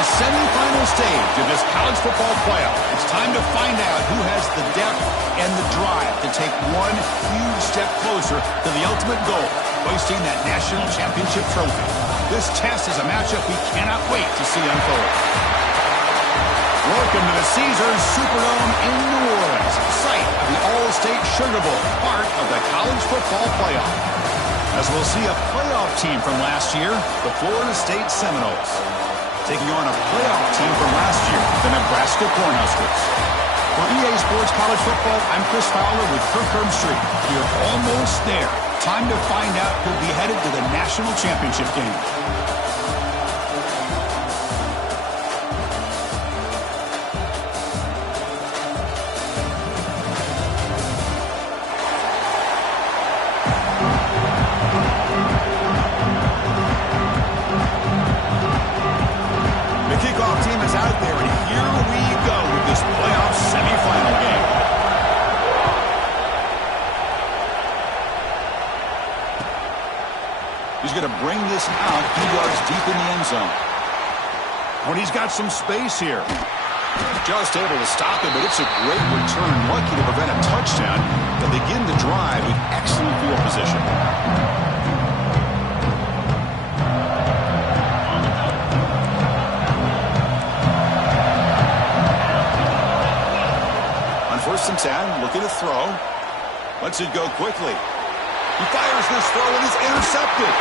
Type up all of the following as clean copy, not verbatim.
the semifinal stage of this college football playoff. It's time to find out who has the depth and the drive to take one huge step closer to the ultimate goal, hoisting that national championship trophy. This test is a matchup we cannot wait to see unfold. Welcome to the Caesars Superdome in New Orleans, site of the All-State Sugar Bowl, part of the college football playoff. As we'll see a playoff team from last year, the Florida State Seminoles, taking on a playoff team from last year, the Nebraska Cornhuskers. For EA Sports College Football, I'm Chris Fowler with Kirk Herbstreit. You're almost there. Time to find out who'll be headed to the national championship game. He's going to bring this out 2 yards deep in the end zone. When he's got some space here. Just able to stop him, but it's a great return. Lucky to prevent a touchdown. They'll begin the drive with excellent field position. On 1st and 10, looking to throw. Lets it go quickly. He fires this throw and is intercepted.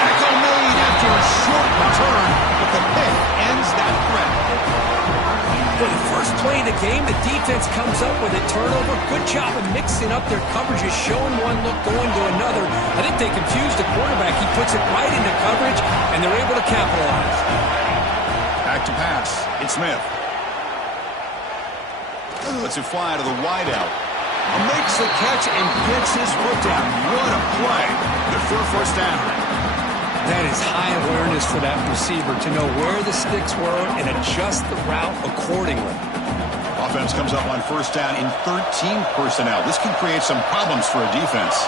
Tackle made after a short return, but the pick ends that threat. For the first play of the game, the defense comes up with a turnover. Good job of mixing up their coverages, showing one look, going to another. I think they confused the quarterback. He puts it right into coverage, and they're able to capitalize. Back to pass. It's Smith. Lets it fly to the wideout. Makes the catch and gets his foot down. What a play. Good for a first down. That is high awareness for that receiver to know where the sticks were and adjust the route accordingly. Offense comes up on 1st down in 13 personnel. This can create some problems for a defense.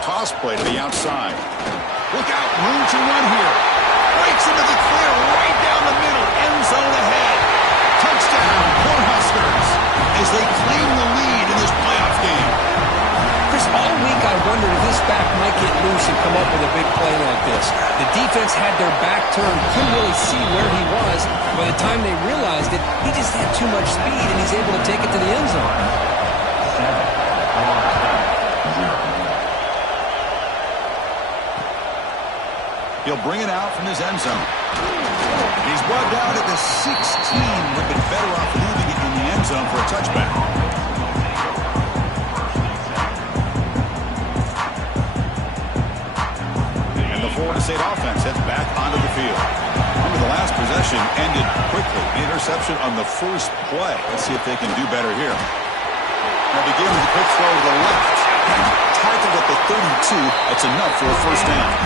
Toss play to the outside. Look out, room to run here. Breaks into the clear right down the middle. End zone ahead. Touchdown, Cornhuskers, as they claim the lead in this playoff game. Chris, all week I wondered if this back might get loose and come up with a big play like this. The defense had their back turned, couldn't really see where he was. By the time they realized it, he just had too much speed, and he's able to take it to the end zone. He'll bring it out from his end zone. He's brought down at the 16. Would have been better off leaving it in the end zone for a touchback. And the Florida State offense heads back onto the field. Remember, the last possession ended quickly. Interception on the first play. Let's see if they can do better here. They'll begin with a quick throw to the left. Tackled at the 32. That's enough for a first down.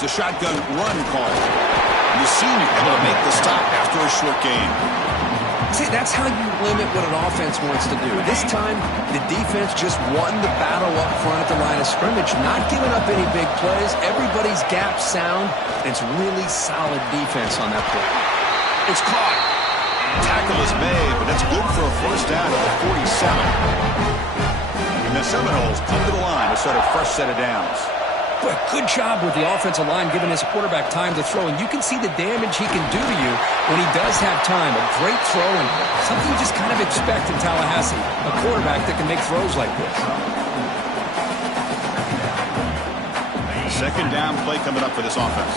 It's a shotgun run call. The senior able to make the stop after a short game. See, that's how you limit what an offense wants to do. This time, the defense just won the battle up front at the line of scrimmage, not giving up any big plays. Everybody's gap sound. It's really solid defense on that play. It's caught. Tackle is made, but that's good for a first down at the 47. And the Seminoles come to the line to start a fresh set of downs. But good job with the offensive line giving his quarterback time to throw. And you can see the damage he can do to you when he does have time. A great throw and something you just kind of expect in Tallahassee. A quarterback that can make throws like this. Second down play coming up for this offense.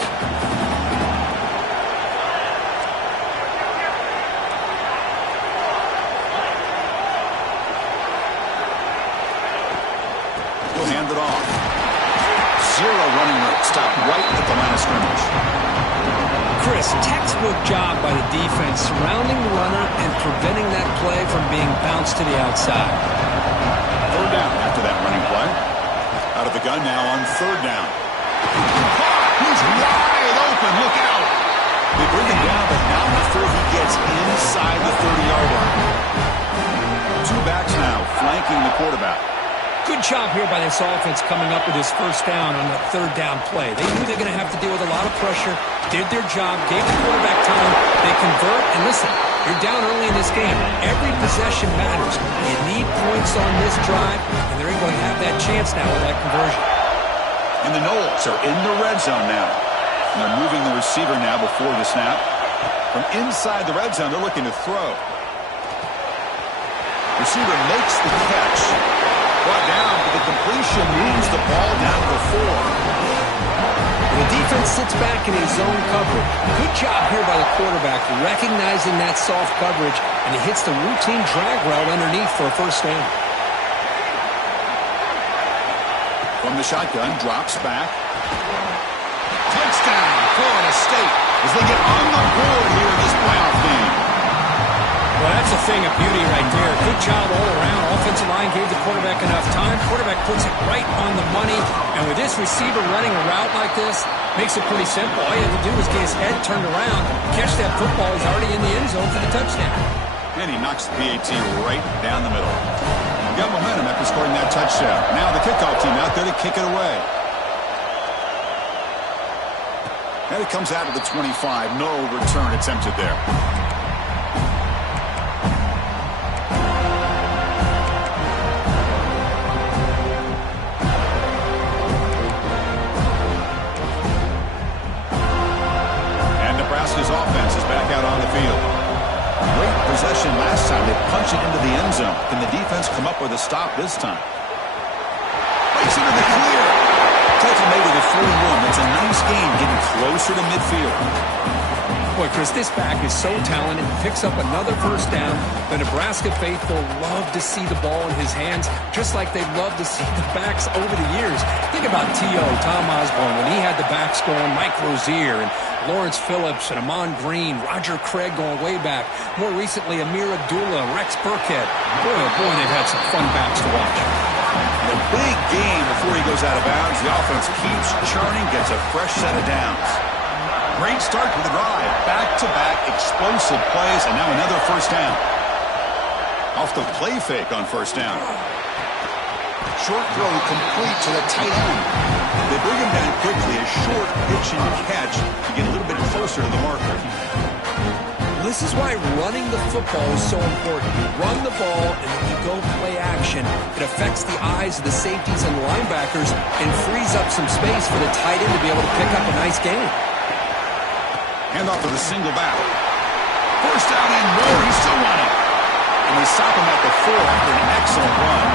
We'll hand it off. Zero running route. Stop right at the line of scrimmage. Chris, textbook job by the defense surrounding the runner and preventing that play from being bounced to the outside. Third down after that running play. Out of the gun now on third down. He's wide open. It's inside the 30-yard line. Two backs now flanking the quarterback. Good job here by this offense coming up with his first down on the third down play. They knew they're going to have to deal with a lot of pressure, did their job, gave the quarterback time, they convert, and listen, you're down early in this game. Every possession matters. You need points on this drive, and they're going to have that chance now with that conversion. And the Knowles are in the red zone now. And they're moving the receiver now before the snap. From inside the red zone, they're looking to throw. Receiver makes the catch. Brought down, but the completion moves the ball down to the 4. The defense sits back in his zone coverage. Good job here by the quarterback, recognizing that soft coverage, and he hits the routine drag route underneath for a first down. From the shotgun, drops back. Touchdown, Florida State, as they get on the board here in this playoff game. Well, that's a thing of beauty right there. Good job all around. Offensive line gave the quarterback enough time. Quarterback puts it right on the money. And with this receiver running a route like this, makes it pretty simple. All you have to do is get his head turned around, catch that football. He's already in the end zone for the touchdown. And he knocks the PAT right down the middle. Got momentum after scoring that touchdown. Now the kickoff team out there to kick it away. And it comes out of the 25. No return attempted there. Nebraska's offense is back out on the field. Great possession last time. They punch it into the end zone. Can the defense come up with a stop this time? Breaks into the clear. Tackle made to the 41. That's a nice game getting closer to midfield. Boy, Chris, this back is so talented. Picks up another first down. The Nebraska faithful love to see the ball in his hands, just like they love to see the backs over the years. Think about T.O., Tom Osborne, when he had the backs going, Mike Rozier, and Lawrence Phillips, and Amon Green, Roger Craig going way back. More recently, Amir Abdullah, Rex Burkhead. Boy, oh boy, they've had some fun backs to watch. A big game before he goes out of bounds. The offense keeps churning, gets a fresh set of downs. Great start to the drive. Back-to-back explosive plays, and now another first down. Off the play fake on first down. Short throw complete to the tight end. They bring him down quickly. A short pitch and catch to get a little bit closer to the marker. This is why running the football is so important. You run the ball, and then you go play action. It affects the eyes of the safeties and linebackers and frees up some space for the tight end to be able to pick up a nice gain. Handoff with a single back. First down and more. He's still running. And they stop him at the 4 after an excellent run.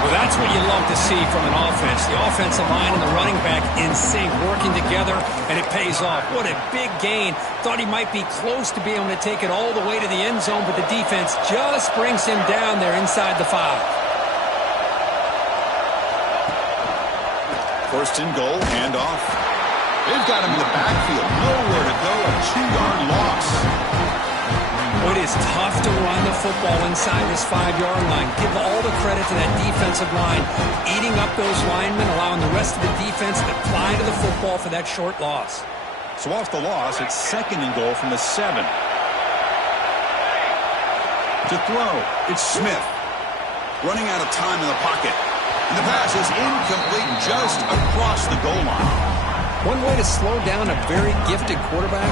Well, that's what you love to see from an offense. The offensive line and the running back in sync, working together, and it pays off. What a big gain. Thought he might be close to being able to take it all the way to the end zone, but the defense just brings him down there inside the 5. First and goal, handoff. They've got him in the backfield. Nowhere to go. A 2-yard loss. It is tough to run the football inside this 5-yard line. Give all the credit to that defensive line, eating up those linemen, allowing the rest of the defense to fly to the football for that short loss. So off the loss, it's second and goal from the 7. To throw, it's Smith. Running out of time in the pocket. And the pass is incomplete just across the goal line. One way to slow down a very gifted quarterback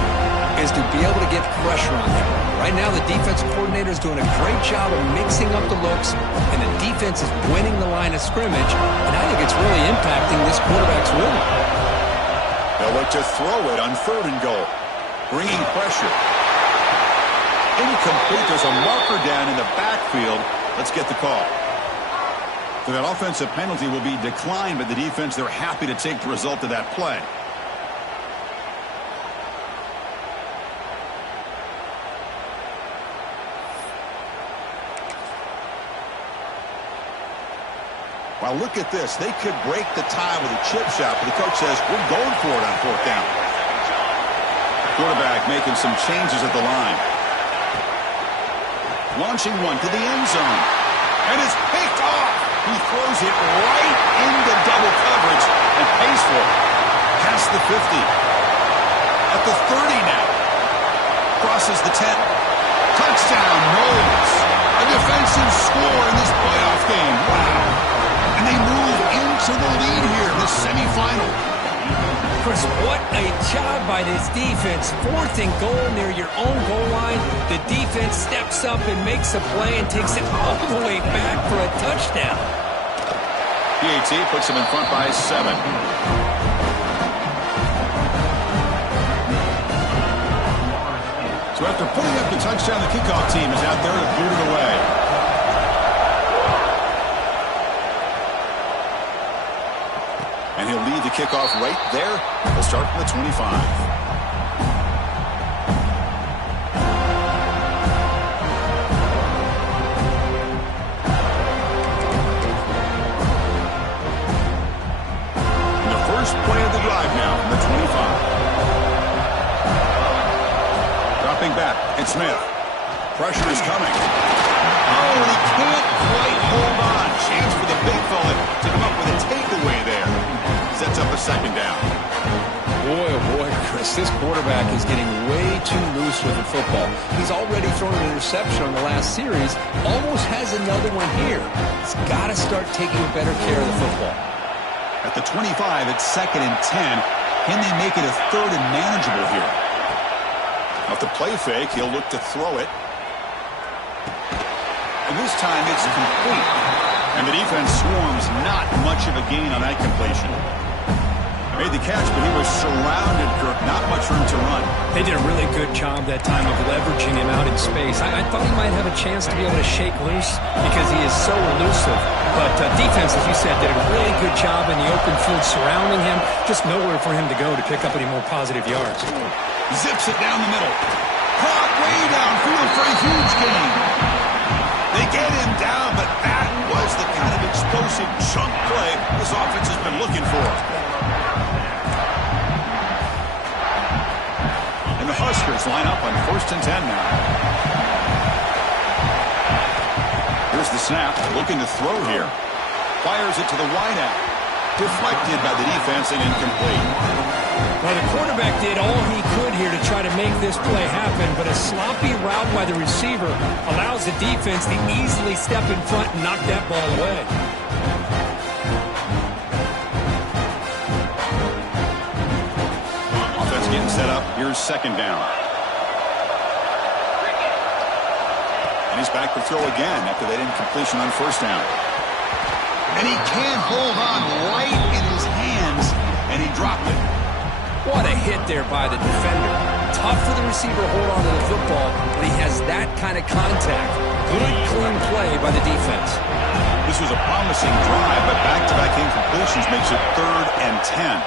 is to be able to get pressure on them. Right now, the defensive coordinator is doing a great job of mixing up the looks, and the defense is winning the line of scrimmage, and I think it's really impacting this quarterback's rhythm. They'll look to throw it on third and goal, bringing pressure. Incomplete. There's a marker down in the backfield. Let's get the call. So that offensive penalty will be declined by the defense. They're happy to take the result of that play. Well, look at this. They could break the tie with a chip shot, but the coach says, we're going for it on fourth down. Quarterback making some changes at the line. Launching one to the end zone. And it's picked off. He throws it right into double coverage and pays for it. Past the 50. At the 30 now. Crosses the 10. Touchdown, Knowles. A defensive score in this playoff game. Wow. And they move into the lead here in the semifinal. Chris, what a job by this defense. 4th and goal near your own goal line. The defense steps up and makes a play and takes it all the way back for a touchdown. PAT puts them in front by 7. So after putting up the touchdown, the kickoff team is out there to boot it away. And he'll lead the kickoff right there. He'll start from the 25. Play of the drive now from the 25. Dropping back, it's Smith. Pressure is coming. Oh, and he can't quite hold on. Chance for the big fella to come up with a takeaway there. Sets up a 2nd down. Boy, oh boy, Chris, this quarterback is getting way too loose with the football. He's already thrown an interception on the last series. Almost has another one here. He's got to start taking better care of the football. At the 25, it's 2nd and 10. Can they make it a 3rd and manageable here? Off the play fake, he'll look to throw it. And this time it's complete. And the defense swarms, not much of a gain on that completion. Made the catch, but he was surrounded, Kirk. Not much room to run. They did a really good job that time of leveraging him out in space. I thought he might have a chance to be able to shake loose because he is so elusive. But defense, as you said, did a really good job in the open field surrounding him. Just nowhere for him to go to pick up any more positive yards. Zips it down the middle. Caught way downfield for a huge gain. They get him down, but that was the kind of explosive chunk play this offense has been looking for. And the Huskers line up on 1st and 10 now. Here's the snap, looking to throw here. Fires it to the wideout. Deflected by the defense and incomplete. Well, the quarterback did all he could here to try to make this play happen, but a sloppy route by the receiver allows the defense to easily step in front and knock that ball away. Offense getting set up. Here's 2nd down. And he's back to throw again after that incompletion on 1st down. And he can't hold on right in his hands, and he dropped it. What a hit there by the defender. Tough for the receiver to hold on to the football, but he has that kind of contact. Good, clean play by the defense. This was a promising drive, but back-to-back incompletions makes it 3rd and 10.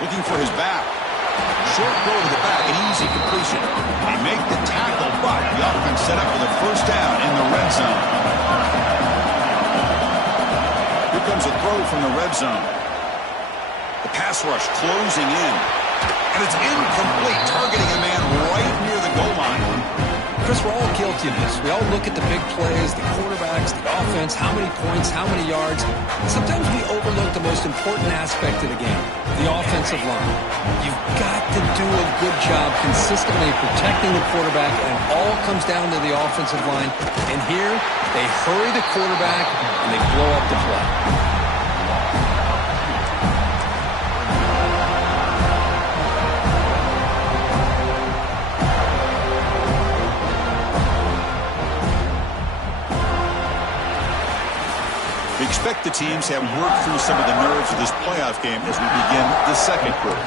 Looking for his back. Short throw to the back, an easy completion. They make the tackle, but the offense set up with a 1st down in the red zone. Here comes a throw from the red zone. The pass rush closing in. And it's incomplete, targeting a man right near the goal line. Chris, we're all guilty of this. We all look at the big plays, the quarterbacks, the offense, how many points, how many yards. Sometimes we overlook the most important aspect of the game, the offensive line. You've got to do a good job consistently protecting the quarterback, and it all comes down to the offensive line. And here, they hurry the quarterback, and they blow up the play. We expect the teams to have worked through some of the nerves of this playoff game as we begin the 2nd quarter.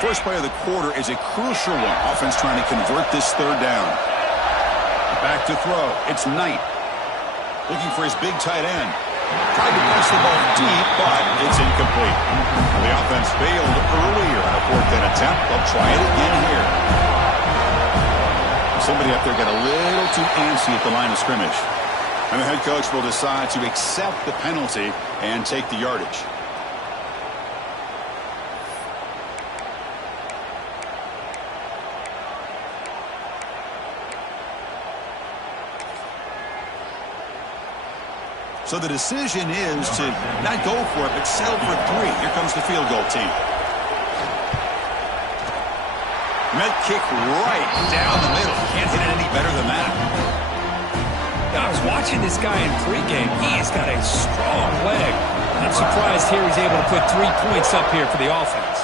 First play of the quarter is a crucial one. Offense trying to convert this 3rd down. Back to throw. It's Knight. Looking for his big tight end. Tried to pass the ball deep, but it's incomplete. The offense failed earlier on a 4th down attempt. They'll try it again here. Somebody up there got a little too antsy at the line of scrimmage. And the head coach will decide to accept the penalty and take the yardage. So the decision is to not go for it, but settle for 3. Here comes the field goal team. Med kick right down the middle. Can't hit it any better than that. I was watching this guy in pregame. He's got a strong leg. I'm surprised here he's able to put 3 points up here for the offense.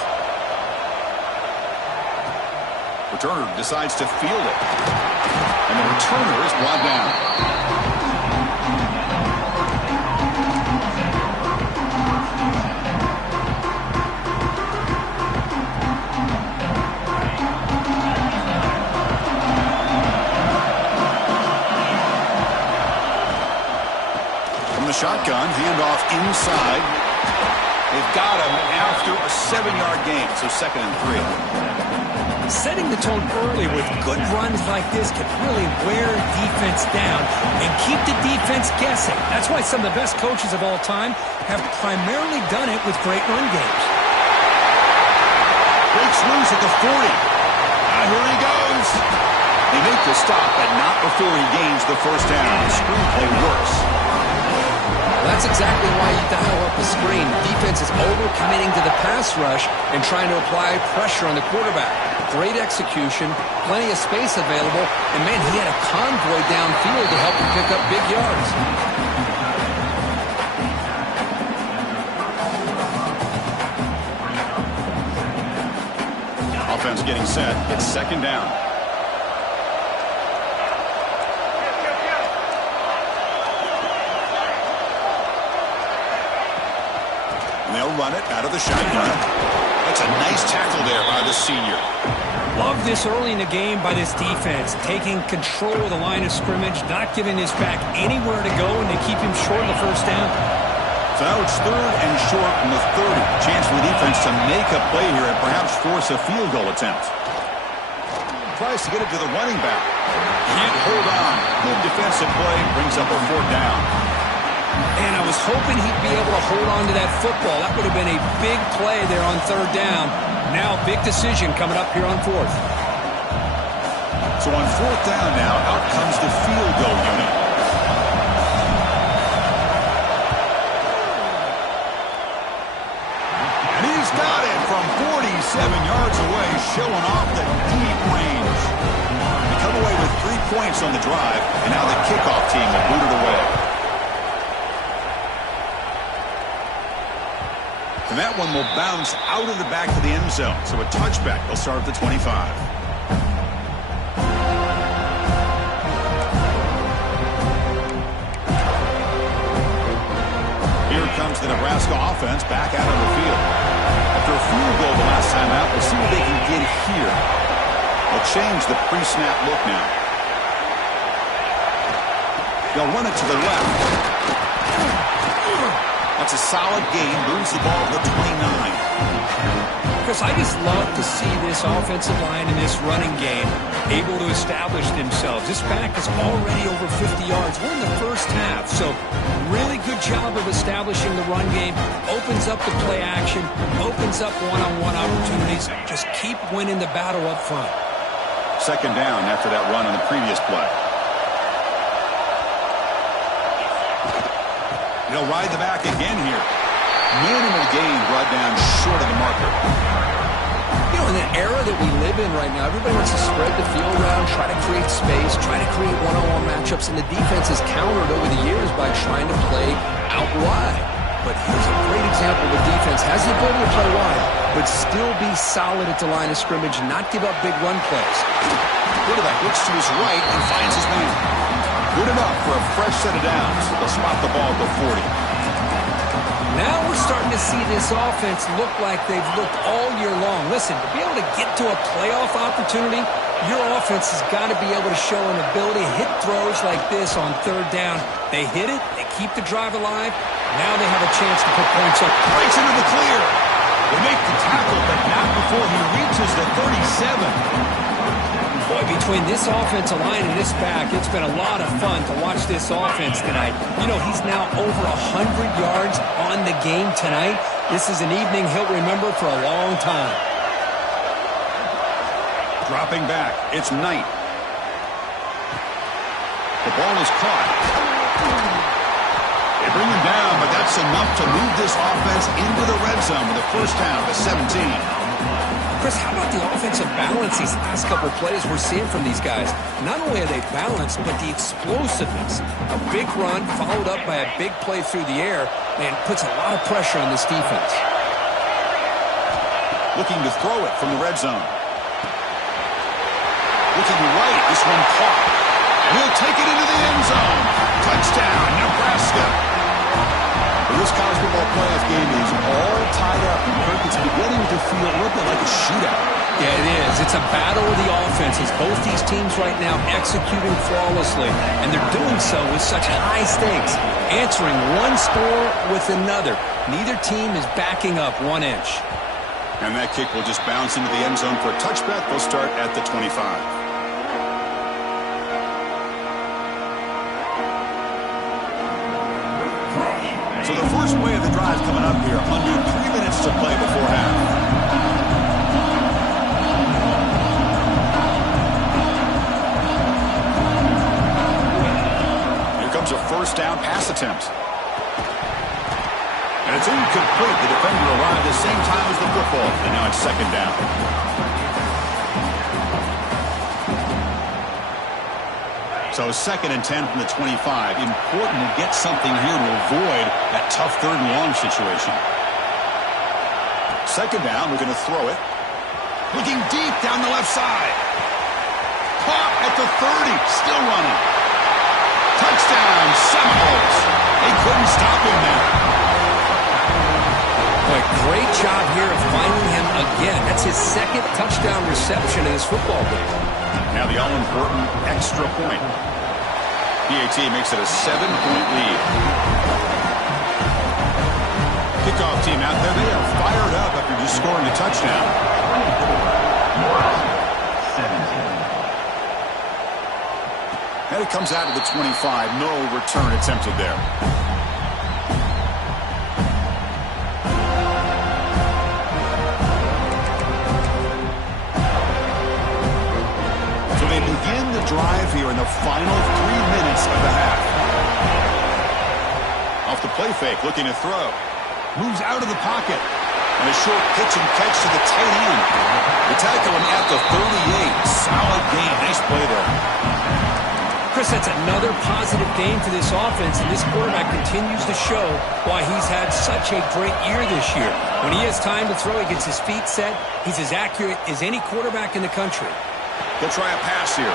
Returner decides to field it. And the returner is brought down. Shotgun, handoff inside. They've got him after a 7-yard gain, so 2nd and 3. Setting the tone early with good runs like this can really wear defense down and keep the defense guessing. That's why some of the best coaches of all time have primarily done it with great run games. Breaks loose at the 40. Here he goes. They make the stop, but not before he gains the first down. The screenplay works. That's exactly why you dial up the screen. Defense is overcommitting to the pass rush and trying to apply pressure on the quarterback. Great execution, plenty of space available, and man, he had a convoy downfield to help him pick up big yards. Offense getting set. It's 2nd down. They'll run it out of the shotgun. That's a nice tackle there by the senior. Love this early in the game by this defense, taking control of the line of scrimmage, not giving this back anywhere to go, and they keep him short of the first down. So now it's 3rd and short from the 30. Chance for the defense to make a play here and perhaps force a field goal attempt. Tries to get it to the running back. Can't hold on. Good defensive play. Brings up a 4th down. And I was hoping he'd be able to hold on to that football. That would have been a big play there on 3rd down. Now, big decision coming up here on 4th. So on 4th down now, out comes the field goal unit. And he's got it from 47 yards away, showing off the deep range. They come away with 3 points on the drive, and now the kickoff team will boot it away. And that one will bounce out of the back of the end zone. So a touchback. They'll start at the 25. Here comes the Nebraska offense back out on the field. After a field goal the last time out, we'll see what they can get here. They'll change the pre-snap look now. They'll run it to the left. That's a solid gain. Moves the ball to the 29. Chris, I just love to see this offensive line and this running game able to establish themselves. This back is already over 50 yards. We're in the first half, so really good job of establishing the run game. Opens up the play action, opens up one-on-one opportunities. Just keep winning the battle up front. 2nd down after that run on the previous play. He'll ride the back again here. Minimal gain brought down short of the marker. You know, in the era that we live in right now, everybody wants to spread the field around, try to create space, try to create one-on-one matchups, and the defense has countered over the years by trying to play out wide. But here's a great example of a defense has the ability to play wide, but still be solid at the line of scrimmage, not give up big run plays. Quarterback looks to his right and finds his man. Good enough for a fresh set of downs. They'll spot the ball at the 40. Now we're starting to see this offense look like they've looked all year long. Listen, to be able to get to a playoff opportunity, your offense has got to be able to show an ability to hit throws like this on 3rd down. They hit it, they keep the drive alive. Now they have a chance to put points up. Breaks into the clear. They make the tackle, but not before he reaches the 37. Boy, between this offensive line and this back, it's been a lot of fun to watch this offense tonight. You know, he's now over 100 yards on the game tonight. This is an evening he'll remember for a long time. Dropping back, it's Knight. The ball is caught. They bring him down, but that's enough to move this offense into the red zone with a first down to 17. Chris, how about the offensive balance these last couple of plays we're seeing from these guys? Not only are they balanced, but the explosiveness. A big run followed up by a big play through the air, and puts a lot of pressure on this defense. Looking to throw it from the red zone. Looking right, this one caught. He'll take it into the end zone. Touchdown, Nebraska. This college football playoff game is all tied up, and Kirk, it's beginning to feel a little bit like a shootout. Yeah, it is. It's a battle of the offenses. Both these teams right now executing flawlessly, and they're doing so with such high stakes, answering one score with another. Neither team is backing up 1 inch. And that kick will just bounce into the end zone for a touchback. They'll start at the 25. So the first play of the drive coming up here. Under 3 minutes to play before half. Here comes a first down pass attempt. And it's incomplete. The defender arrived at the same time as the football. And now it's second down. So 2nd and 10 from the 25. Important to get something here to avoid that tough 3rd and long situation. Second down, we're going to throw it. Looking deep down the left side. Caught at the 30. Still running. Touchdown, Seminoles. They couldn't stop him there. Boy, great job here of finding him again. That's his 2nd touchdown reception in this football game. Now the all-important extra point. PAT makes it a 7-point lead. Kickoff team out there. They are fired up after just scoring a touchdown. And it comes out of the 25. No return attempted there. They begin the drive here in the final 3 minutes of the half. Off the play fake, looking to throw. Moves out of the pocket. And a short pitch and catch to the tight end. They tackle him at the 38. Solid game. Nice play there. Chris, that's another positive game for this offense, and this quarterback continues to show why he's had such a great year this year. When he has time to throw, he gets his feet set. He's as accurate as any quarterback in the country. They'll try a pass here.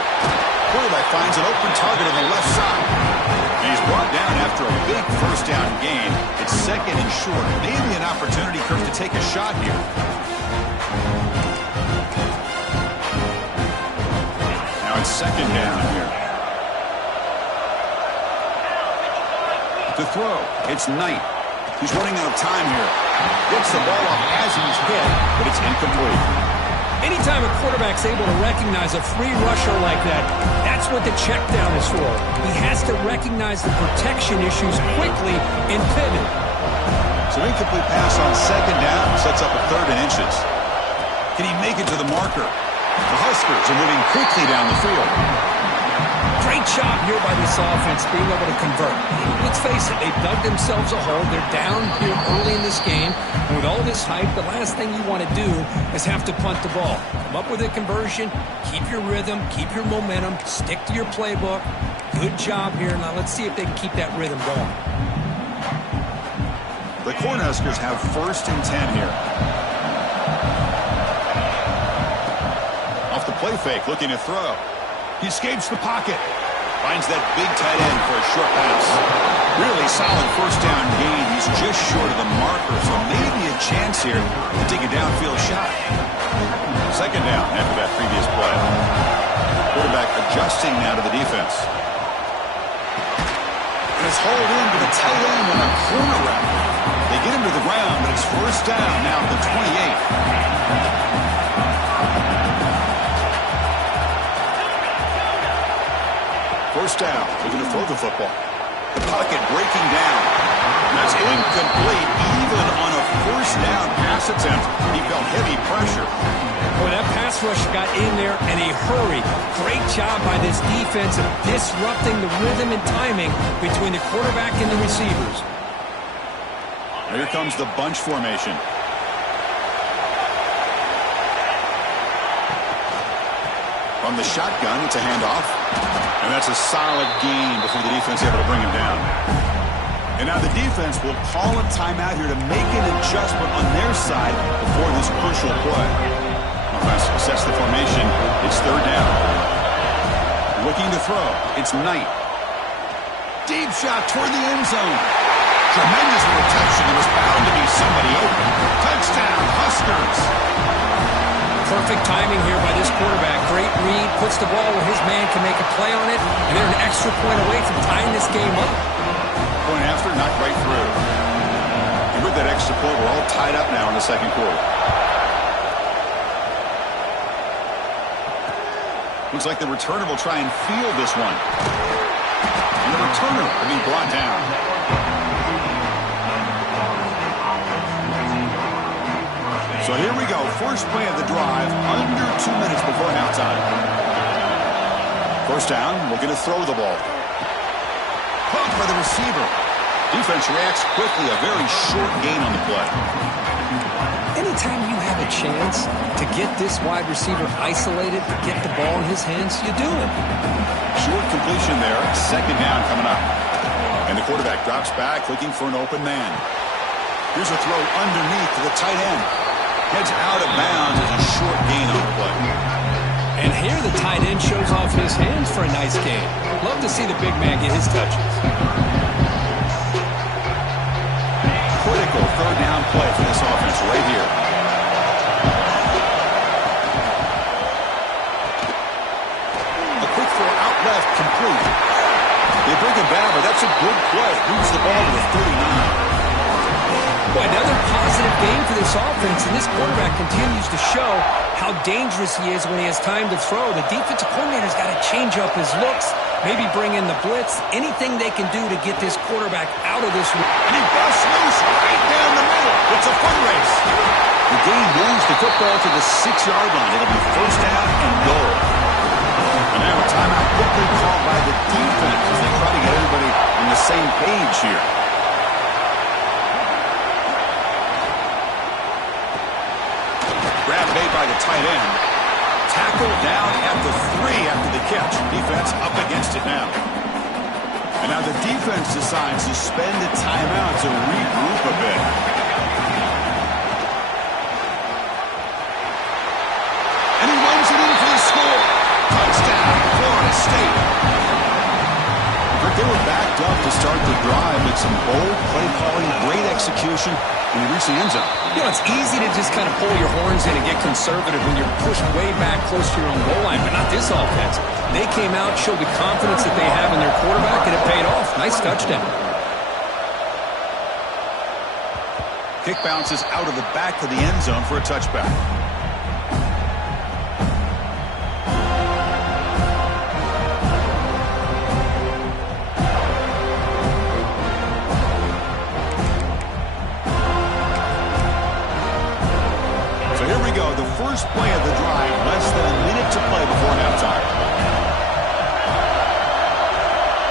Quarterback finds an open target on the left side. And he's brought down after a big first down gain. It's 2nd and short. Maybe an opportunity, Kirk, to take a shot here. Now it's 2nd down here. To throw, it's Knight. He's running out of time here. Gets the ball off as he's hit, but it's incomplete. Anytime a quarterback's able to recognize a free rusher like that, that's what the check down is for. He has to recognize the protection issues quickly and pivot. So incomplete pass on 2nd down sets up a 3rd and inches. Can he make it to the marker? The Huskers are moving quickly down the field. Great job here by this offense being able to convert. Let's face it, they've dug themselves a hole. They're down here early in this game. And with all this hype, the last thing you want to do is have to punt the ball. Come up with a conversion, keep your rhythm, keep your momentum, stick to your playbook. Good job here. Now let's see if they can keep that rhythm going. The Cornhuskers have 1st and 10 here. Off the play fake, looking to throw. He escapes the pocket. Finds that big tight end for a short pass. Really solid first down gain. He's just short of the marker, so maybe a chance here to take a downfield shot. 2nd down after that previous play. Quarterback adjusting now to the defense. And it's hauled in to the tight end on a corner route. They get him to the ground, but it's first down now at the 28. First down. They're going to throw the football. The pocket breaking down. That's incomplete. Even on a 1st first down pass attempt. He felt heavy pressure. Boy, that pass rush got in there in a hurry. Great job by this defense of disrupting the rhythm and timing between the quarterback and the receivers. Here comes the bunch formation. From the shotgun, it's a handoff. And that's a solid gain before the defense is able to bring him down. And now the defense will call a timeout here to make an adjustment on their side before this crucial play. Offense sets the formation. It's third down. Looking to throw. It's Knight. Deep shot toward the end zone. Tremendous protection. There was bound to be somebody open. Touchdown, Huskers. Perfect timing here by this quarterback. Great read, puts the ball where his man can make a play on it, and they're an extra point away from tying this game up. Point after, knocked right through. And with that extra point, we're all tied up now in the second quarter. Looks like the returner will try and field this one. And the returner will be brought down. So here we go. First play of the drive, under 2 minutes before halftime. First down, looking to throw the ball. Caught by the receiver. Defense reacts quickly. A very short gain on the play. Anytime you have a chance to get this wide receiver isolated, to get the ball in his hands, you do it. Short completion there. Second down coming up. And the quarterback drops back, looking for an open man. Here's a throw underneath to the tight end. Heads out of bounds as a short gain on the play. And here the tight end shows off his hands for a nice gain. Love to see the big man get his touches. Critical third down play for this offense right here. A quick throw out left, complete. They bring him down, but that's a good play. Moves the ball to the 39. Boy, another positive game for this offense, and this quarterback continues to show how dangerous he is when he has time to throw. The defensive coordinator's got to change up his looks, maybe bring in the blitz, anything they can do to get this quarterback out of this. And he busts loose right down the middle. It's a foot race. The game moves the football to the 6-yard line. It'll be first down and goal. And now a timeout quickly called by the defense as they try to get everybody on the same page here. Grab made by the tight end. Tackle down at the 3 after the catch. Defense up against it now. And now the defense decides to spend a timeout to regroup a bit. And he runs it in for the score. Touchdown, Florida State. But they were backed up to start the drive with some bold play calling, great execution, and they reached the end zone. You know, it's easy to just kind of pull your horns in and get conservative when you're pushed way back close to your own goal line, but not this offense. They came out, showed the confidence that they have in their quarterback, and it paid off. Nice touchdown. Kick bounces out of the back of the end zone for a touchback. First play of the drive, less than a minute to play before halftime.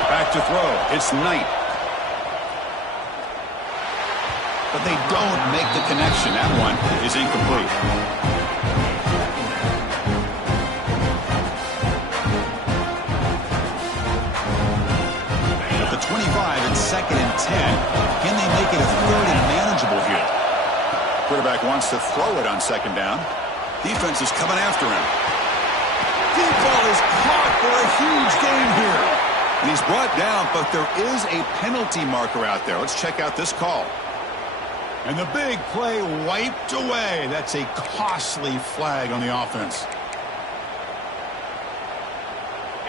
Back to throw. It's Knight. But they don't make the connection. That one is incomplete. At the 25, it's 2nd and 10. Can they make it a 3rd and manageable here? Quarterback wants to throw it on 2nd down. Defense is coming after him. Deep ball is caught for a huge gain here. And he's brought down, but there is a penalty marker out there. Let's check out this call. And the big play wiped away. That's a costly flag on the offense.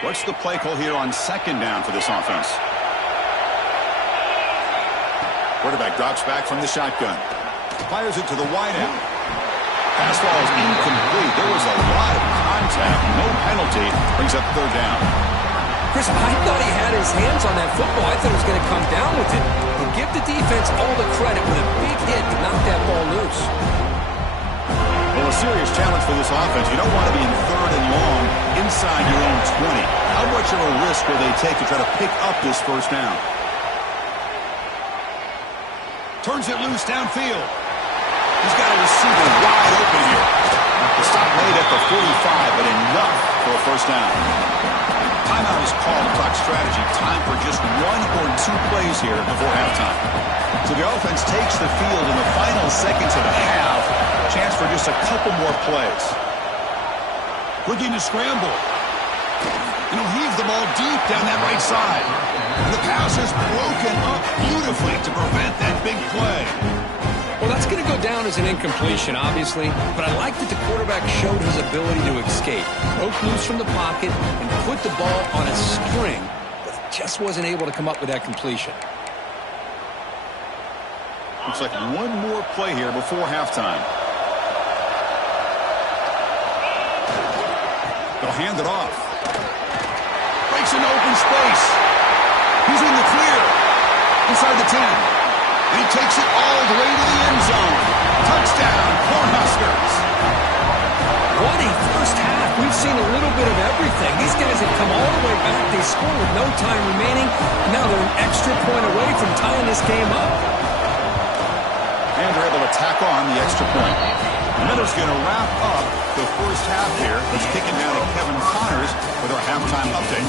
What's the play call here on 2nd down for this offense? Quarterback drops back from the shotgun. Fires it to the wideout. Pass ball is incomplete. There was a lot of contact. No penalty. Brings up 3rd down. Chris, I thought he had his hands on that football. I thought he was going to come down with it. But give the defense all the credit with a big hit to knock that ball loose. Well, a serious challenge for this offense. You don't want to be in 3rd and long inside your own 20. How much of a risk will they take to try to pick up this first down? Turns it loose downfield. He's got a receiver wide open here. The stop made at the 45, but enough for a first down. Timeout is called to talk strategy. Time for just 1 or 2 plays here before halftime. So the offense takes the field in the final seconds of the half. Chance for just a couple more plays. Looking to scramble. And he'll heave the ball deep down that right side. And the pass is broken up beautifully to prevent that big play. Well, that's going to go down as an incompletion, obviously, but I like that the quarterback showed his ability to escape. Broke loose from the pocket and put the ball on a string, but just wasn't able to come up with that completion. Looks like 1 more play here before halftime. They'll hand it off. Breaks into open space. He's in the clear. Inside the 10. And he takes it all the way to the end zone. Touchdown, Cornhuskers. What a first half. We've seen a little bit of everything. These guys have come all the way back. They scored with no time remaining. Now they're an extra point away from tying this game up. And they're able to tack on the extra point. And that is going to wrap up the first half here. Let's kick it now to Kevin Connors with our halftime update.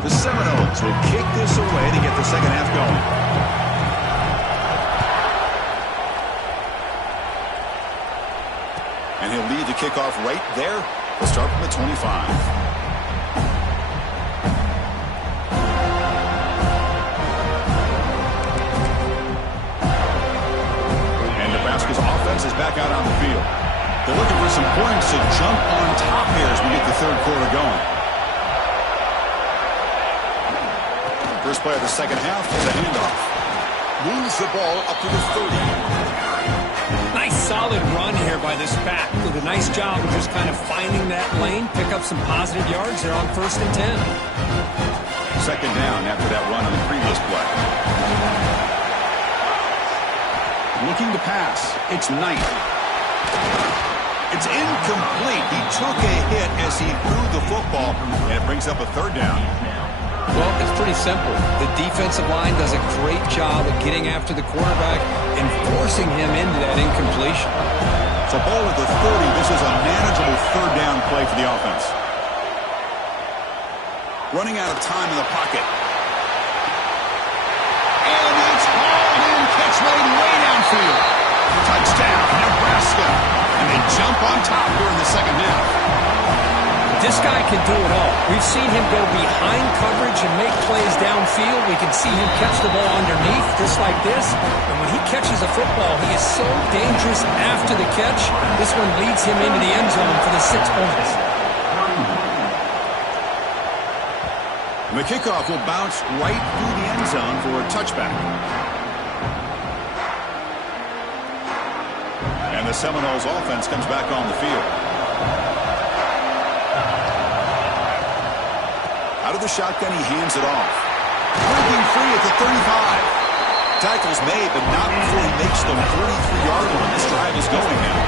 The Seminoles will kick this away to get the second half going. And he'll lead the kickoff right there. We'll start from the 25. Is back out on the field. They're looking for some points to jump on top here as we get the third quarter going. First play of the second half is a handoff. Moves the ball up to the 30. Nice solid run here by this back. Did a nice job of just kind of finding that lane, pick up some positive yards. They're on 1st and 10. Second down after that run on the previous play. Looking to pass. It's Knight. It's incomplete. He took a hit as he threw the football, and it brings up a 3rd down. Well, it's pretty simple. The defensive line does a great job of getting after the quarterback and forcing him into that incompletion. So ball at the 30. This is a manageable 3rd down play for the offense. Running out of time in the pocket. And it's hauled in. Catch made way downfield. Touchdown, Nebraska. And they jump on top here in the second half. This guy can do it all. We've seen him go behind coverage and make plays downfield. We can see him catch the ball underneath, just like this. And when he catches a football, he is so dangerous after the catch. This one leads him into the end zone for the 6 points. And the kickoff will bounce right through the end zone for a touchback. And the Seminoles offense comes back on the field. Out of the shotgun, he hands it off. Breaking free at the 35. Tackles made, but not before he makes the 43-yard line. This drive is going now.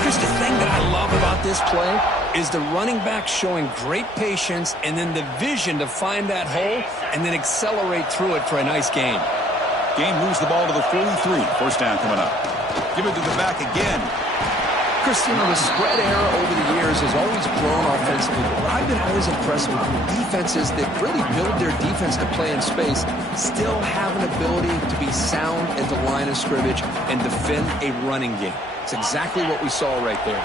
Chris, the thing that I love about this play is the running back showing great patience and then the vision to find that hole and then accelerate through it for a nice gain. Game moves the ball to the 43. First down coming up. Give it to the back again. Chris, you know, the spread era over the years has always grown offensively, but I've been always impressed with defenses that really build their defense to play in space, still have an ability to be sound at the line of scrimmage and defend a running game. It's exactly what we saw right there.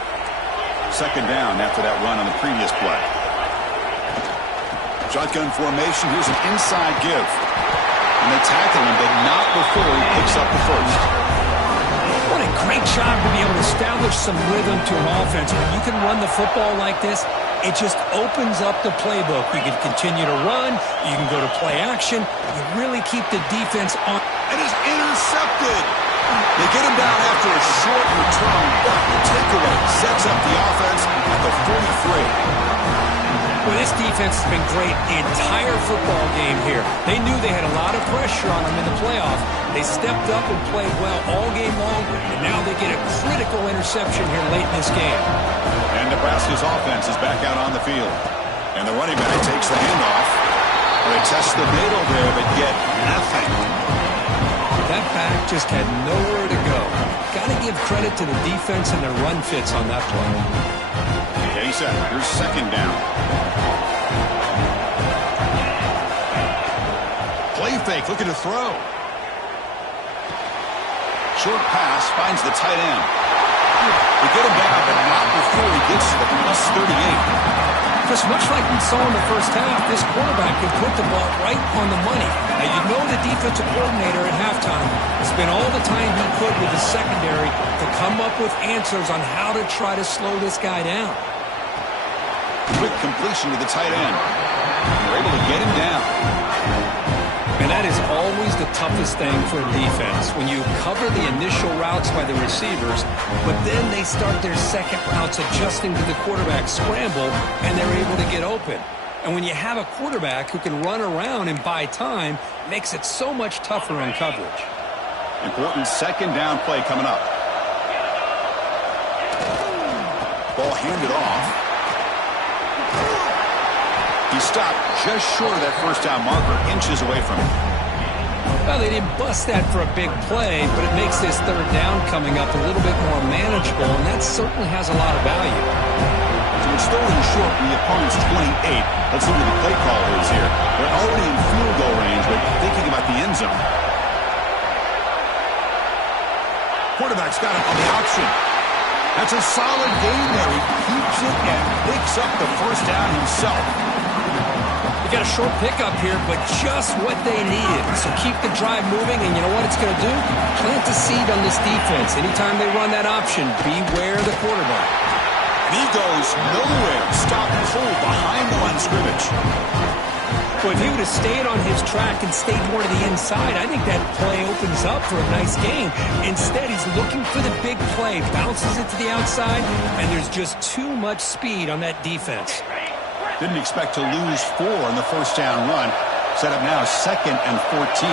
Second down after that run on the previous play. Shotgun formation. Here's an inside give. And they tackle him, but not before he picks up the first. What a great job to be able to establish some rhythm to an offense. When you can run the football like this, it just opens up the playbook. You can continue to run. You can go to play action. You really keep the defense on. It is intercepted. They get him down after a short return, but the takeaway sets up the offense at the 43. Well, this defense has been great the entire football game here. They knew they had a lot of pressure on them in the playoff. They stepped up and played well all game long, and now they get a critical interception here late in this game. And Nebraska's offense is back out on the field. And the running back takes the handoff. They test the middle there, but get nothing. That back just had nowhere to go. Got to give credit to the defense and their run fits on that play. Here's second down. Play fake, looking to throw. Short pass finds the tight end. They get him down, but not before he gets to the +38. Just much like we saw in the first half, this quarterback can put the ball right on the money. Now, you know the defensive coordinator at halftime spent all the time he could with the secondary to come up with answers on how to try to slow this guy down. Quick completion to the tight end. They're able to get him down. And that is always the toughest thing for a defense, when you cover the initial routes by the receivers, but then they start their second routes adjusting to the quarterback scramble, and they're able to get open. And when you have a quarterback who can run around and buy time, it makes it so much tougher on coverage. Important second down play coming up. Ball handed off. He stopped just short of that first down marker, inches away from it. Well, they didn't bust that for a big play, but it makes this third down coming up a little bit more manageable, and that certainly has a lot of value. So it's stolen short from the opponent's 28. Let's see what the play call is here. They're already in field goal range, but thinking about the end zone. Quarterback's got it on the option. That's a solid gain there. He keeps it and picks up the first down himself. Got a short pickup here, but just what they needed. So keep the drive moving, and you know what it's going to do? Plant the seed on this defense. Anytime they run that option, beware the quarterback. He goes nowhere. Stop pulled behind the line of scrimmage. Well, if he would have stayed on his track and stayed more to the inside, I think that play opens up for a nice game. Instead, he's looking for the big play, bounces it to the outside, and there's just too much speed on that defense. Didn't expect to lose 4 in the first down run. Set up now 2nd and 14.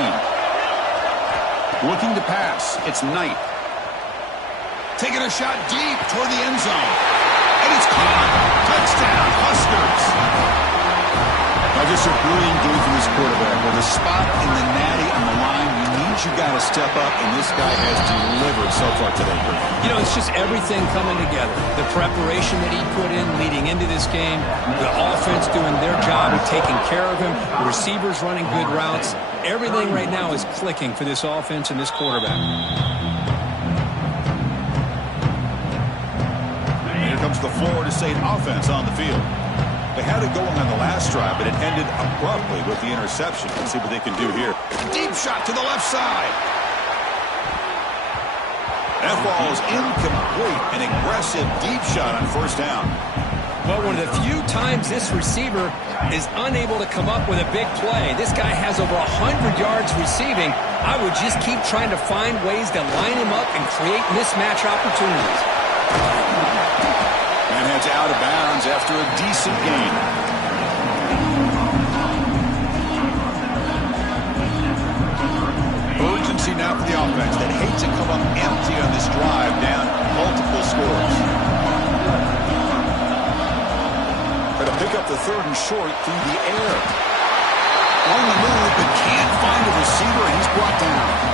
Looking to pass. It's Knight. Taking a shot deep toward the end zone. And it's caught. Touchdown, Huskers. Just a brilliant game from this quarterback. With a spot in the natty on the line, you got to step up, and this guy has delivered so far today. You know, it's just everything coming together. The preparation that he put in leading into this game, the offense doing their job of taking care of him, the receivers running good routes. Everything right now is clicking for this offense and this quarterback. And here comes the Florida State offense on the field. They had it going on the last drive, but it ended abruptly with the interception. Let's see what they can do here. Deep shot to the left side. That ball is incomplete. An aggressive deep shot on first down. Well, one of the few times this receiver is unable to come up with a big play. This guy has over 100 yards receiving. I would just keep trying to find ways to line him up and create mismatch opportunities. And heads out of bounds after a decent gain. Urgency now for the offense that hates to come up empty on this drive, down multiple scores. Try to pick up the 3rd and short through the air. On the move, but can't find a receiver, and he's brought down.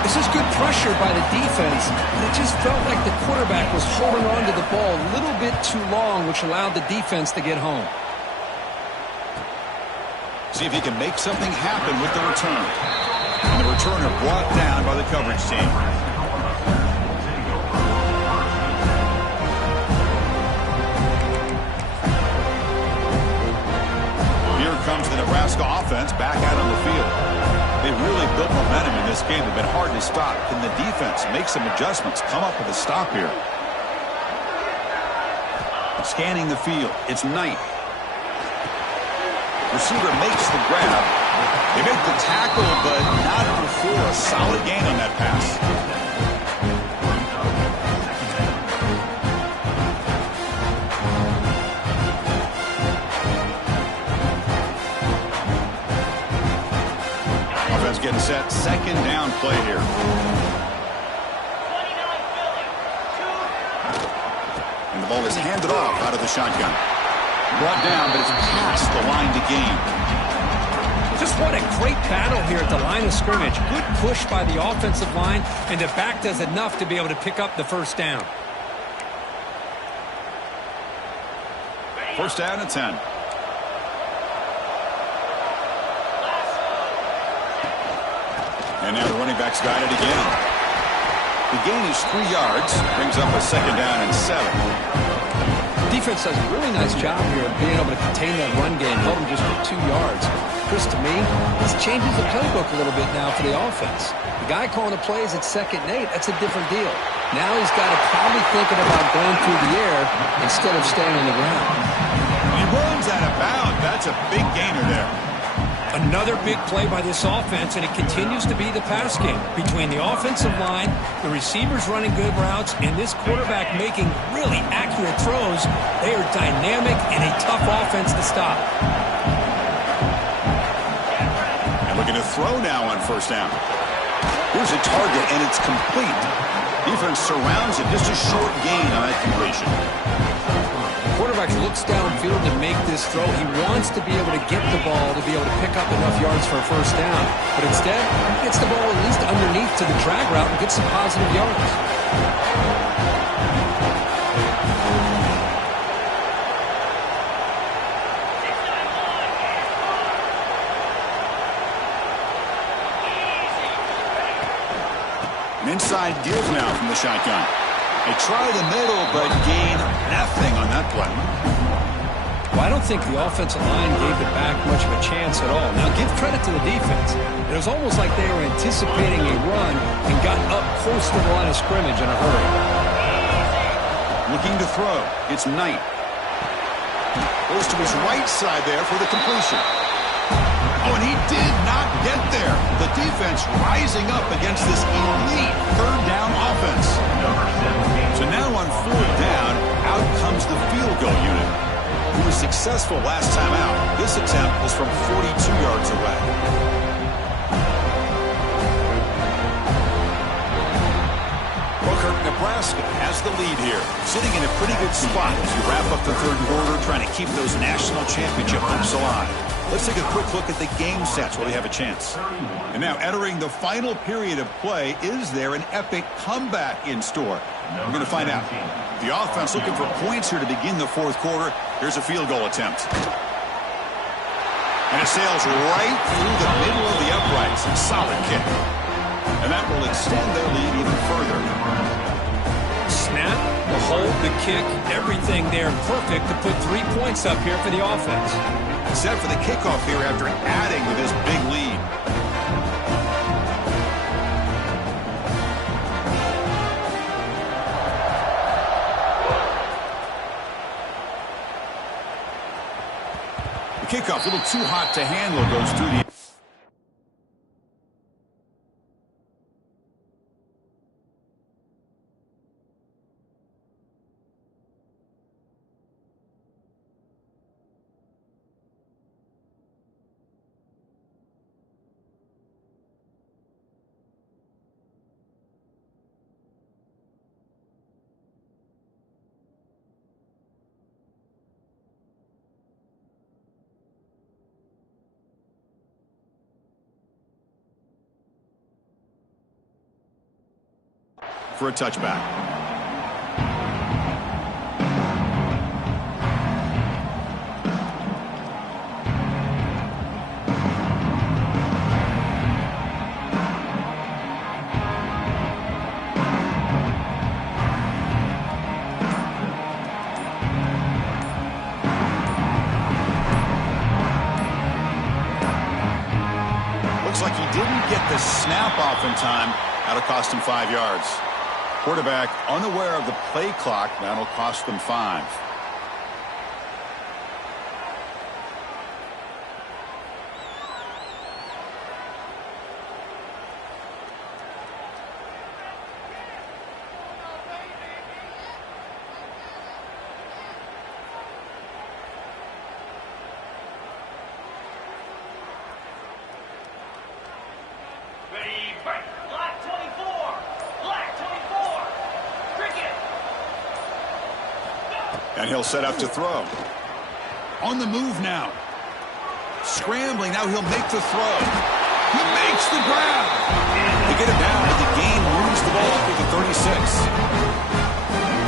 This is good pressure by the defense, but it just felt like the quarterback was holding on to the ball a little bit too long, which allowed the defense to get home. See if he can make something happen with the return. And the returner brought down by the coverage team. Here comes the Nebraska offense back out on the field. They really built momentum in this game. They've been hard to stop. Can the defense make some adjustments, come up with a stop here? Scanning the field. It's Knight. Receiver makes the grab. They make the tackle, but not before a solid gain on that pass. Offense getting set. Second down play here. And the ball is handed off out of the shotgun. Brought down, but it's past the line to gain. Just what a great battle here at the line of scrimmage. Good push by the offensive line, and the back does enough to be able to pick up the first down. First down and 10. And now the running back's got it again. The gain is 3 yards, brings up a second down and 7. Defense does a really nice job here of being able to contain that run game, held them just for 2 yards. Chris, to me, this changes the playbook a little bit now for the offense. The guy calling the plays at 2nd and 8, that's a different deal. Now he's got to probably thinking about going through the air instead of staying on the ground. He runs out of bounds. That's a big gainer there. Another big play by this offense, and it continues to be the pass game between the offensive line, the receivers running good routes, and this quarterback making really accurate throws. They are dynamic and a tough offense to stop. And looking to throw now on first down. Here's a target, and it's complete. Defense surrounds it. Just a short gain on that completion. Quarterback looks downfield to make this throw. He wants to be able to get the ball to be able to pick up enough yards for a first down. But instead, he gets the ball at least underneath to the drag route and gets some positive yards. An inside give now from the shotgun. They try the middle, but gain nothing on that play. Well, I don't think the offensive line gave the back much of a chance at all. Now, give credit to the defense. It was almost like they were anticipating a run and got up close to the line of scrimmage in a hurry. Looking to throw. It's Knight. Goes to his right side there for the completion. Oh, and he did not get there. The defense rising up against this elite third down offense. So now on fourth down, out comes the field goal unit. He was successful last time out. This attempt was from 42 yards away. Booker, Nebraska has the lead here. Sitting in a pretty good spot as you wrap up the third quarter, trying to keep those national championship hopes alive. Let's take a quick look at the game sets while we have a chance. And now entering the final period of play, is there an epic comeback in store? We're going to find out. The offense looking for points here to begin the fourth quarter. Here's a field goal attempt. And it sails right through the middle of the uprights. A solid kick. And that will extend their lead even further. Snap, the hold, the kick, everything there perfect to put 3 points up here for the offense. Set for the kickoff here after adding to this big lead. The kickoff, a little too hot to handle, goes through the... for a touchback. Looks like he didn't get the snap off in time. That'll cost him 5 yards. Quarterback unaware of the play clock. That'll cost them 5. And he'll set up to throw. On the move now. Scrambling, now he'll make the throw. He makes the grab. They get it down, and the game moves the ball up to the 36.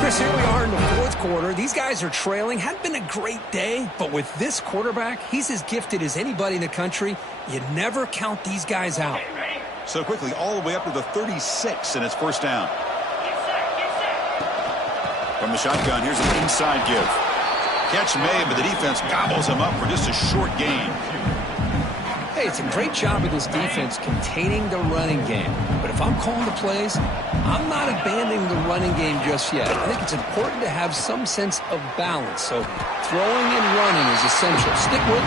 Chris, here we are in the fourth quarter. These guys are trailing. Hadn't been a great day, but with this quarterback, he's as gifted as anybody in the country. You never count these guys out. So quickly, all the way up to the 36, and it's first down. From the shotgun, here's an inside give. Catch made, but the defense gobbles him up for just a short gain. Hey, it's a great job of this defense containing the running game. But if I'm calling the plays, I'm not abandoning the running game just yet. I think it's important to have some sense of balance. So throwing and running is essential. Stick with it.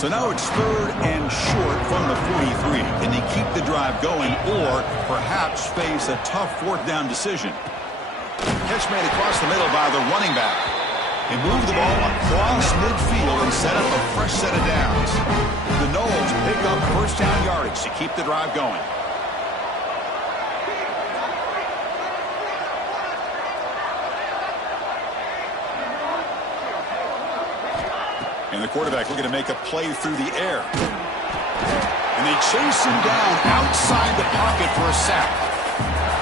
So now it's third and short from the 43. Can they keep the drive going or perhaps face a tough fourth down decision? Catch made across the middle by the running back. They move the ball across midfield and set up a fresh set of downs. The Noles pick up first down yardage to keep the drive going. And the quarterback looking to make a play through the air. And they chase him down outside the pocket for a sack.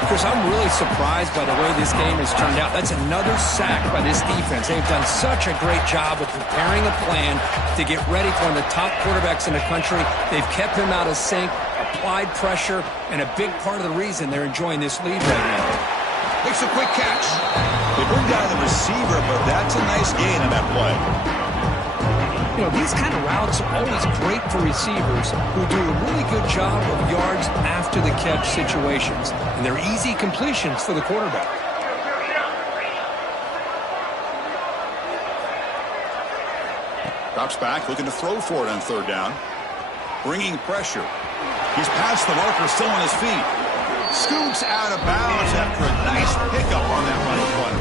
Chris, I'm really surprised by the way this game has turned out. That's another sack by this defense. They've done such a great job of preparing a plan to get ready for one of the top quarterbacks in the country. They've kept him out of sync, applied pressure, and a big part of the reason they're enjoying this lead right now. Makes a quick catch. They bring down the receiver, but that's a nice gain on that play. You know, these kind of routes are always great for receivers who do a really good job of yards after the catch situations. And they're easy completions for the quarterback. Drops back, looking to throw for it on third down. Bringing pressure. He's past the marker, still on his feet. Scoops out of bounds after a nice pickup on that running play.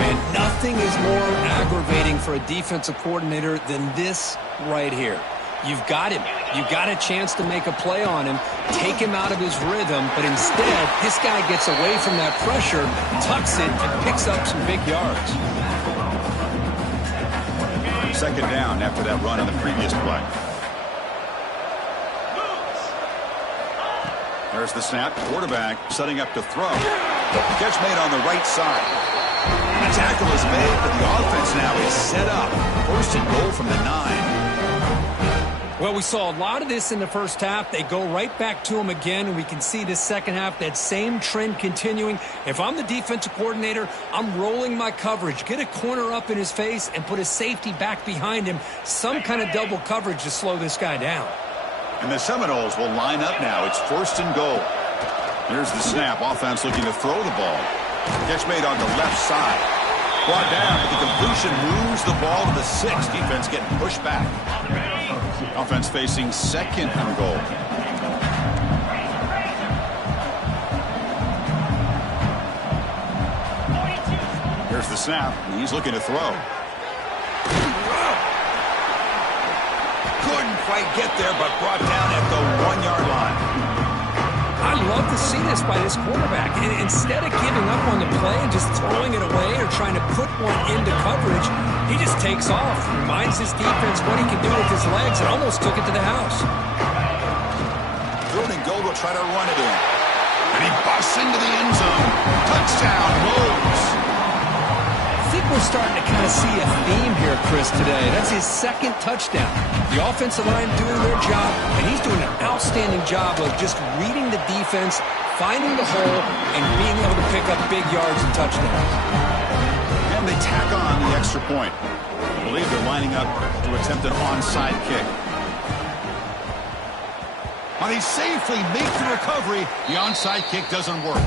Man, nothing is more aggravating for a defensive coordinator than this right here. You've got him. You've got a chance to make a play on him, take him out of his rhythm, but instead, this guy gets away from that pressure, tucks it, and picks up some big yards. Second down after that run on the previous play. There's the snap. Quarterback setting up to throw. Catch made on the right side. The tackle is made, but the offense now is set up. First and goal from the 9. Well, we saw a lot of this in the first half. They go right back to him again, and we can see this second half, that same trend continuing. If I'm the defensive coordinator, I'm rolling my coverage. Get a corner up in his face and put a safety back behind him. Some kind of double coverage to slow this guy down. And the Seminoles will line up now. It's first and goal. Here's the snap. Offense looking to throw the ball. Catch made on the left side. Brought down, but the completion moves the ball to the 6. Defense getting pushed back. Offense facing second and goal. Here's the snap. He's looking to throw. Couldn't quite get there, but brought down at the 1-yard line. I love to see this by this quarterback. And instead of giving up on the play and just throwing it away or trying to put one into coverage, he just takes off, reminds his defense what he can do with his legs, and almost took it to the house. Third and goal, will try to run it in. And he busts into the end zone. Touchdown, Noles. I think we're starting to kind of see a theme here, Chris, today. That's his second touchdown. The offensive line doing their job, and he's doing an outstanding job of just reading the defense, finding the hole, and being able to pick up big yards and touchdowns. And they tack on the extra point. I believe they're lining up to attempt an onside kick. When he safely makes the recovery, the onside kick doesn't work.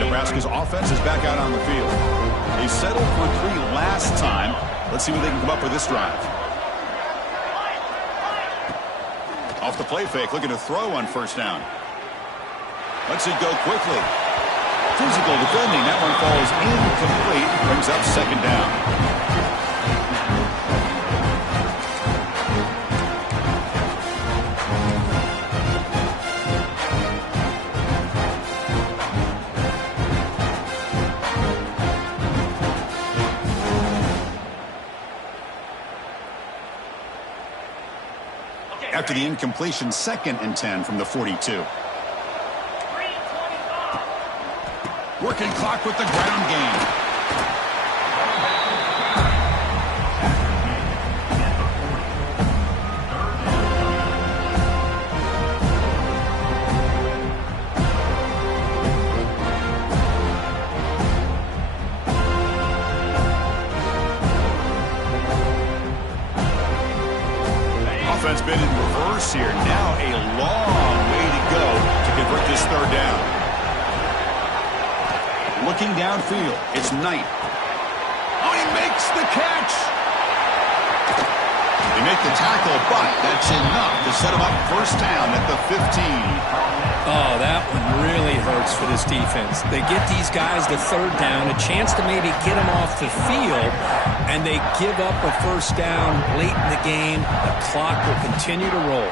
Nebraska's offense is back out on the field. They settled for 3 last time. Let's see what they can come up with this drive. Off the play fake, looking to throw on first down. Lets it go quickly. Physical defending. That one falls incomplete. Brings up second down. After the incompletion, 2nd and 10 from the 42. Working clock with the ground game. Offense been in reverse here. Now a long way to go to convert this third down. Looking downfield, it's Knight. Oh, he makes the catch. They make the tackle, but that's enough to set him up first down at the 15. Oh, that one really hurts for this defense. They get these guys the third down, a chance to maybe get them off the field, and they give up a first down late in the game. The clock will continue to roll.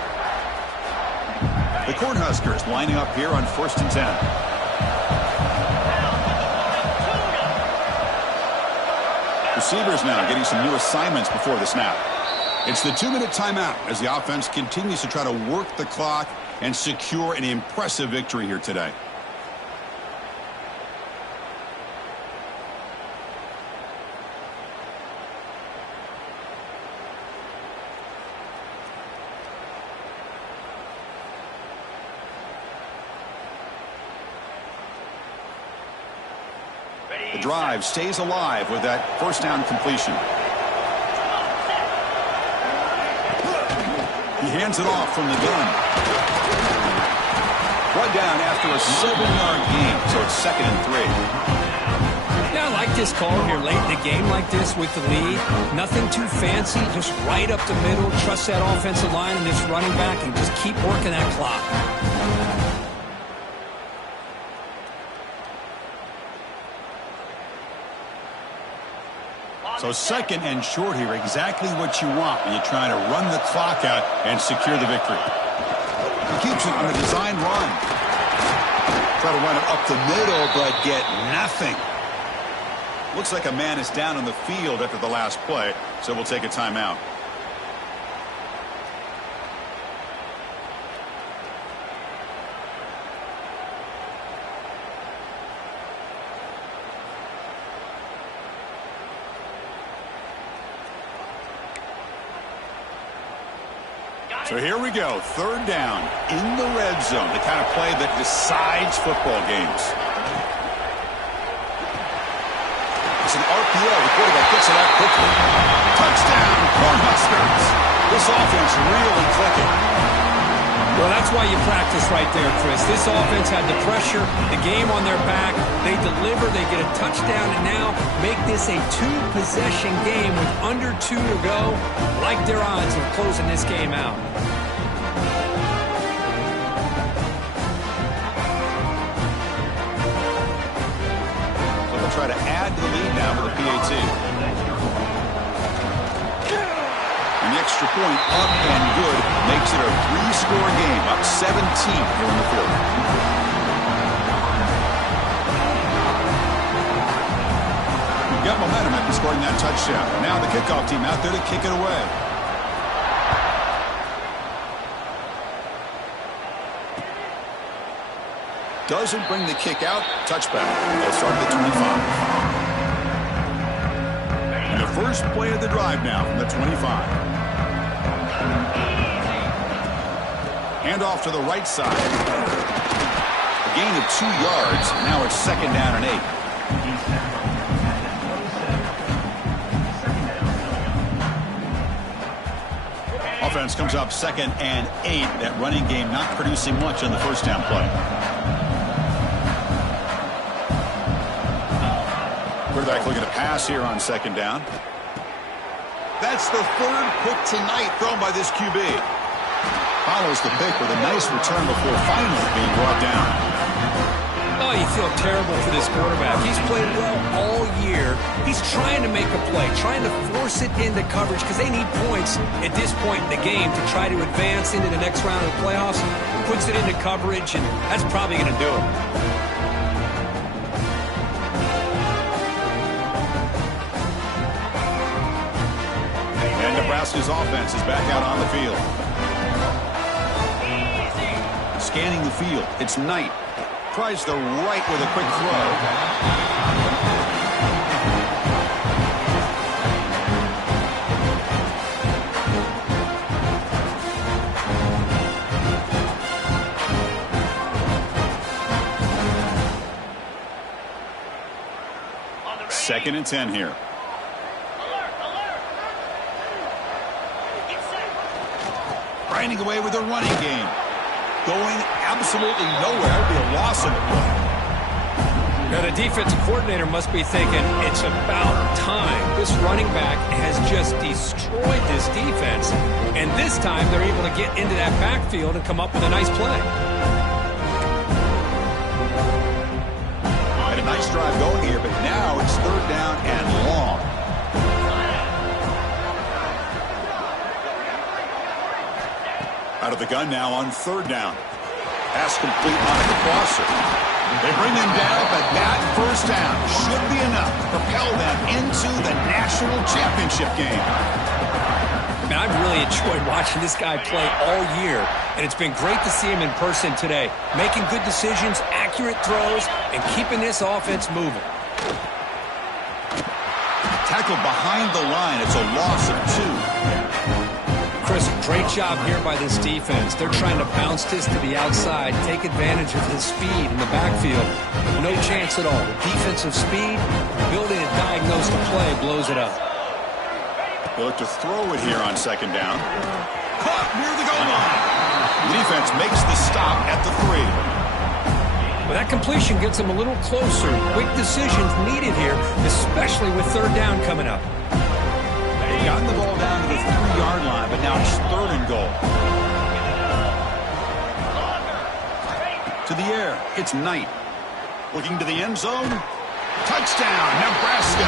The Cornhuskers lining up here on 1st and 10. Receivers now getting some new assignments before the snap. It's the 2-minute timeout as the offense continues to try to work the clock and secure an impressive victory here today. The drive stays alive with that first down completion. He hands it off from the gun. Brought down after a 7-yard gain, so it's 2nd and 3. Yeah, I like this call here late in the game like this with the lead. Nothing too fancy, just right up the middle. Trust that offensive line and this running back and just keep working that clock. So 2nd and short here, exactly what you want when you're trying to run the clock out and secure the victory. He keeps it on the design run. Try to run it up the middle, but get nothing. Looks like a man is down on the field after the last play, so we'll take a timeout. So here we go, 3rd down in the red zone, the kind of play that decides football games. It's an RPO. The quarterback gets it out quickly. Touchdown, Cornhuskers. This offense really clicking. Well, that's why you practice right there, Chris. This offense had the pressure, the game on their back. They deliver, they get a touchdown, and now make this a 2-possession game with under 2 to go. Like their odds of closing this game out. So they'll try to add to the lead now with a PAT. And the extra point up and good makes it a 3-score game, up 17 here in the 4th. We've got momentum after scoring that touchdown. Now the kickoff team out there to kick it away. Doesn't bring the kick out. Touchback. They'll start at the 25. And the first play of the drive now from the 25. Hand off to the right side. A gain of 2 yards. Now it's 2nd down and 8. Offense comes up 2nd and 8. That running game not producing much on the first down play. Quarterback looking to pass here on 2nd down. That's the 3rd pick tonight thrown by this QB. Follows the pick with a nice return before finally being brought down. Oh, you feel terrible for this quarterback. He's played well all year. He's trying to make a play, trying to force it into coverage because they need points at this point in the game to try to advance into the next round of the playoffs. Puts it into coverage, and that's probably going to do it. And Nebraska's offense is back out on the field. Scanning the field, it's Knight. Tries the right with a quick throw. Second and 10 here. Grinding away with a running game. Going absolutely nowhere. It'll be a loss of the play. Now, the defensive coordinator must be thinking, it's about time. This running back has just destroyed this defense. And this time, they're able to get into that backfield and come up with a nice play. Had a nice drive going here, but now it's third down and long. Out of the gun now on third down. Pass complete on a crosser. They bring him down, but that first down should be enough to propel them into the national championship game. Man, I've really enjoyed watching this guy play all year, and it's been great to see him in person today, making good decisions, accurate throws, and keeping this offense moving. Tackled behind the line. It's a loss of 2. Chris, great job here by this defense. They're trying to bounce this to the outside, take advantage of his speed in the backfield. No chance at all. Defensive speed, ability to diagnose the play, blows it up. They'll look to throw it here on second down. Caught near the goal line. The defense makes the stop at the 3. Well, that completion gets them a little closer. Quick decisions needed here, especially with third down coming up. They've gotten the ball down to the 3-yard line, but now it's third and goal. To the air, it's Knight. Looking to the end zone. Touchdown, Nebraska.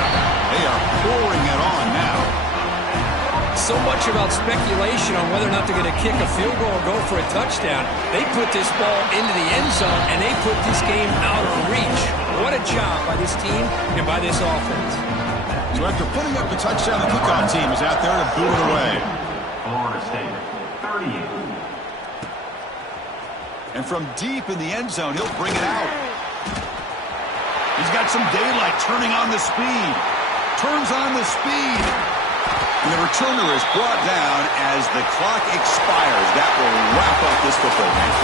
They are pouring it on now. So much about speculation on whether or not they're going to kick a field goal or go for a touchdown. They put this ball into the end zone, and they put this game out of reach. What a job by this team and by this offense. So after putting up the touchdown, the kickoff team is out there to boot it away. Florida State, 38. And from deep in the end zone, he'll bring it out. He's got some daylight turning on the speed. Turns on the speed. And the returner is brought down as the clock expires. That will wrap up this football game.